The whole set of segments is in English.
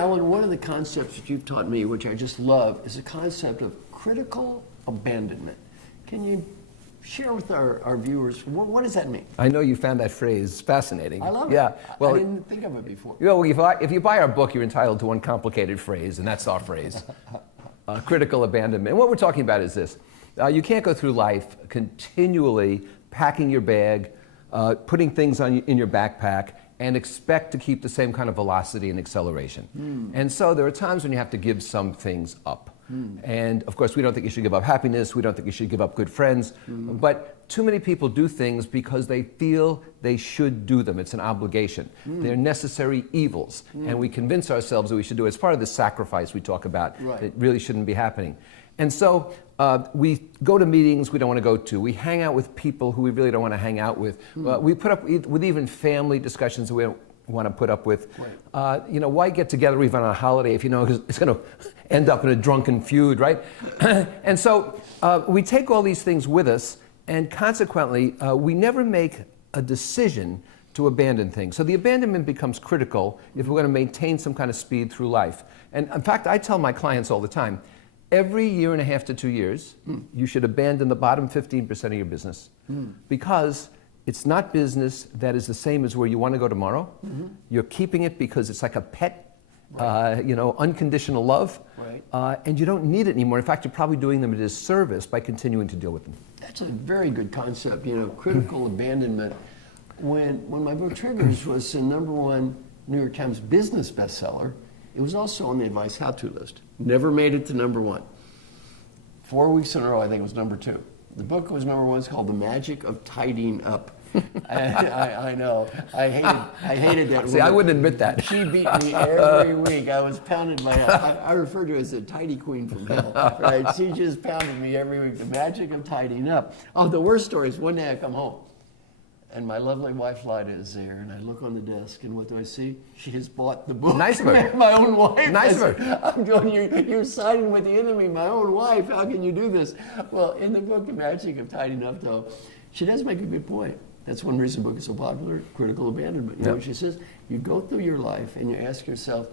Alan, one of the concepts that you've taught me, which I just love, is the concept of critical abandonment. Can you share with our viewers, what does that mean? I know you found that phrase fascinating. I love yeah. it. Well, I didn't think of it before. You know, if you buy our book, you're entitled to one complicated phrase, and that's our phrase. Critical abandonment. And what we're talking about is this. You can't go through life continually packing your bag, putting things in your backpack, and expect to keep the same kind of velocity and acceleration. And so there are times when you have to give some things up. And of course, we don't think you should give up happiness, we don't think you should give up good friends, but too many people do things because they feel they should do them. It's an obligation. They're necessary evils, and we convince ourselves that we should do it. It's part of the sacrifice we talk about that really shouldn't be happening. And so we go to meetings we don't want to go to. We hang out with people who we really don't want to hang out with. We put up with even family discussions that we don't want to put up with. You know, why get together even on a holiday if you know it's going to end up in a drunken feud, right? And so we take all these things with us, and consequently, we never make a decision to abandon things. So the abandonment becomes critical if we're going to maintain some kind of speed through life. And in fact, I tell my clients all the time, every 1.5 to 2 years, you should abandon the bottom 15% of your business because it's not business that is the same as where you want to go tomorrow. You're keeping it because it's like a pet, you know, unconditional love, and you don't need it anymore. In fact, you're probably doing them a disservice by continuing to deal with them. That's a very good concept, you know, critical abandonment. When my book Triggers was the #1 New York Times business bestseller, it was also on the advice how-to list. Never made it to #1. 4 weeks in a row, I think it was #2. The book was #1. It's called The Magic of Tidying Up. I know. I hated that. See, I wouldn't admit that. She beat me every week. I was pounded by I refer to her as the tidy queen from hell. Right? She just pounded me every week. The magic of tidying up. Oh, the worst story is one day I come home, and my lovely wife Lyda is there, and I look on the desk, and what do I see? She has bought the book. Nice of her. My own wife. Nice of her. I'm going, you're siding with the enemy, my own wife. How can you do this? Well, in the book, The Magic of Tidying Up, though, she does make a good point. That's one reason the book is so popular, critical abandonment. You know what she says? You go through your life and you ask yourself,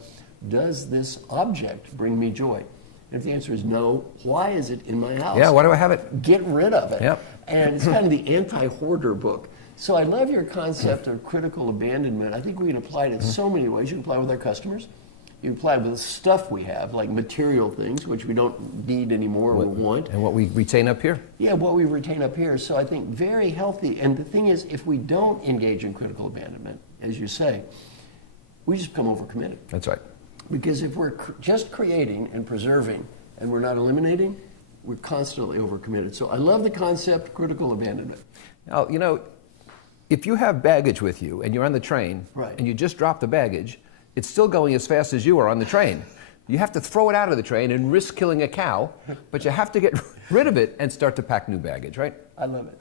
does this object bring me joy? And if the answer is no, why is it in my house? Yeah, why do I have it? Get rid of it. Yep. And it's kind of the anti-hoarder book. So I love your concept of critical abandonment. I think we can apply it in so many ways. You can apply it with our customers. You can apply it with the stuff we have, like material things, which we don't need anymore or want. And what we retain up here. Yeah, what we retain up here. So I think very healthy. And the thing is, if we don't engage in critical abandonment, as you say, we just become overcommitted. That's right. Because if we're just creating and preserving and we're not eliminating, we're constantly overcommitted. So I love the concept of critical abandonment. Now, you know, if you have baggage with you and you're on the train and you just drop the baggage, it's still going as fast as you are on the train. You have to throw it out of the train and risk killing a cow, but you have to get rid of it and start to pack new baggage, right? I love it.